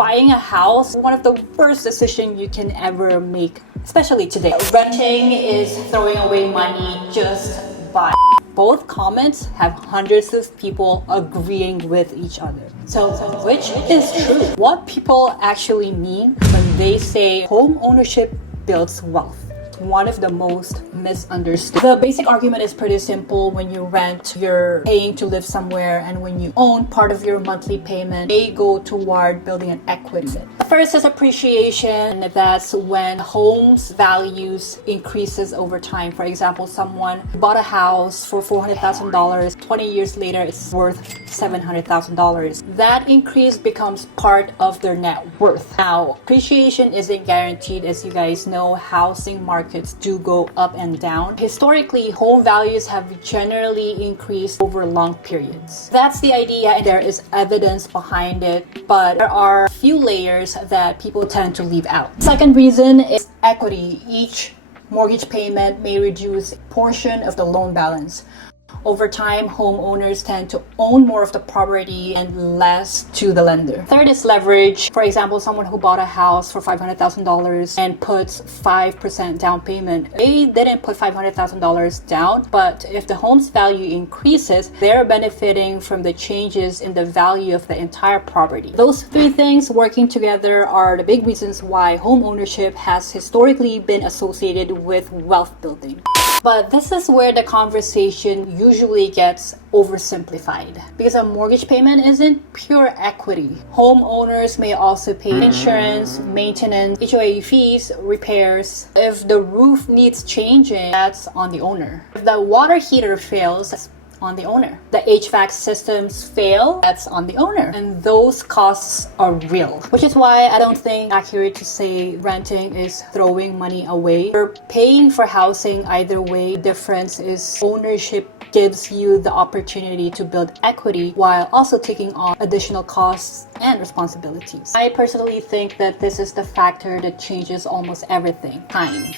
Buying a house, one of the worst decisions you can ever make, especially today. Renting is throwing away money, just buy. Both comments have hundreds of people agreeing with each other. So which is true? What people actually mean when they say home ownership builds wealth? One of the most misunderstood. The basic argument is pretty simple. When you rent, you're paying to live somewhere, and when you own, part of your monthly payment may go toward building an equity. First is appreciation. That's when homes values increases over time. For example, someone bought a house for $400,000. 20 years later, it's worth $700,000. That increase becomes part of their net worth. Now, appreciation isn't guaranteed. As you guys know, housing markets do go up and down. Historically, home values have generally increased over long periods. That's the idea, and there is evidence behind it, but there are a few layers that people tend to leave out. Second reason is equity. Each mortgage payment may reduce a portion of the loan balance. Over time, homeowners tend to own more of the property and less to the lender. Third is leverage. For example, someone who bought a house for $500,000 and puts 5% down payment. They didn't put $500,000 down, but if the home's value increases, they're benefiting from the changes in the value of the entire property. Those three things working together are the big reasons why home ownership has historically been associated with wealth building. But this is where the conversation usually gets oversimplified, because a mortgage payment isn't pure equity. Homeowners may also pay insurance, maintenance, HOA fees, repairs. If the roof needs changing, that's on the owner. If the water heater fails, that's on the owner. The HVAC systems fail, that's on the owner. And those costs are real. Which is why I don't think it's accurate to say renting is throwing money away. You're paying for housing either way. The difference is ownership gives you the opportunity to build equity while also taking on additional costs and responsibilities. I personally think that this is the factor that changes almost everything. Time.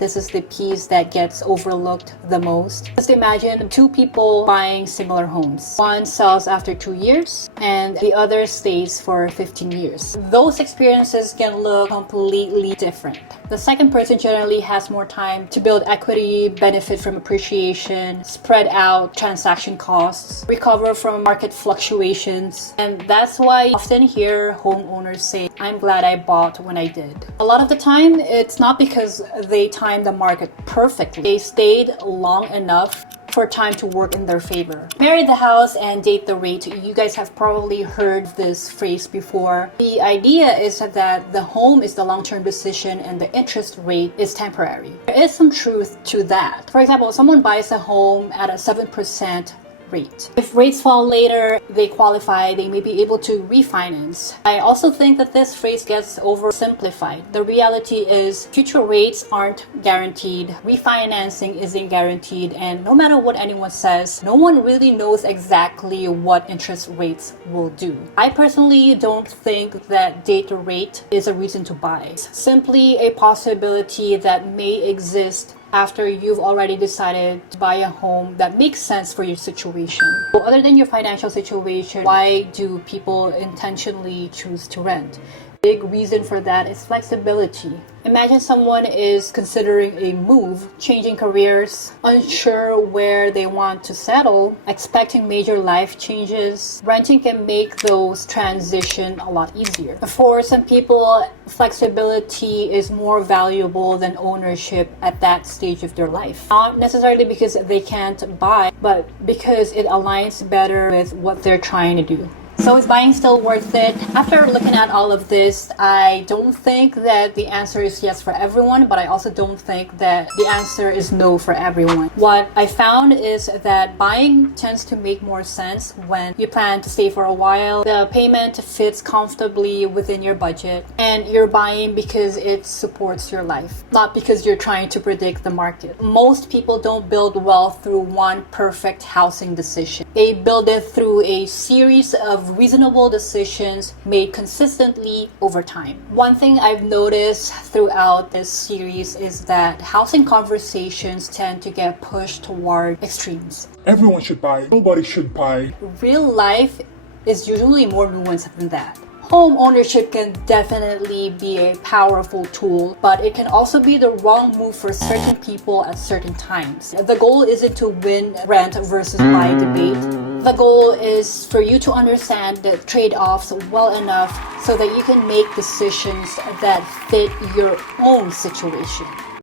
This is the piece that gets overlooked the most. Just imagine two people buying similar homes. One sells after 2 years and the other stays for 15 years. Those experiences can look completely different. The second person generally has more time to build equity, benefit from appreciation, spread out transaction costs, recover from market fluctuations. And that's why I often hear homeowners say, "I'm glad I bought when I did." A lot of the time, it's not because they timed the market perfectly. They stayed long enough for time to work in their favor. Marry the house and date the rate. You guys have probably heard this phrase before. The idea is that the home is the long-term decision and the interest rate is temporary. There is some truth to that. For example, someone buys a home at a 7% rate. If rates fall later, they qualify, they may be able to refinance. I also think that this phrase gets oversimplified. The reality is future rates aren't guaranteed, refinancing isn't guaranteed, and no matter what anyone says, no one really knows exactly what interest rates will do. I personally don't think that date rate is a reason to buy. It's simply a possibility that may exist after you've already decided to buy a home that makes sense for your situation. So other than your financial situation, why do people intentionally choose to rent? Big reason for that is flexibility. Imagine someone is considering a move, changing careers, unsure where they want to settle, expecting major life changes. Renting can make those transitions a lot easier. For some people, flexibility is more valuable than ownership at that stage of their life. Not necessarily because they can't buy, but because it aligns better with what they're trying to do. So is buying still worth it? After looking at all of this, I don't think that the answer is yes for everyone, but I also don't think that the answer is no for everyone. What I found is that buying tends to make more sense when you plan to stay for a while, the payment fits comfortably within your budget, and you're buying because it supports your life, not because you're trying to predict the market. Most people don't build wealth through one perfect housing decision. They build it through a series of reasonable decisions made consistently over time. One thing I've noticed throughout this series is that housing conversations tend to get pushed toward extremes. Everyone should buy. Nobody should buy. Real life is usually more nuanced than that. Home ownership can definitely be a powerful tool, but it can also be the wrong move for certain people at certain times. The goal isn't to win rent versus buy debate. The goal is for you to understand the trade-offs well enough so that you can make decisions that fit your own situation.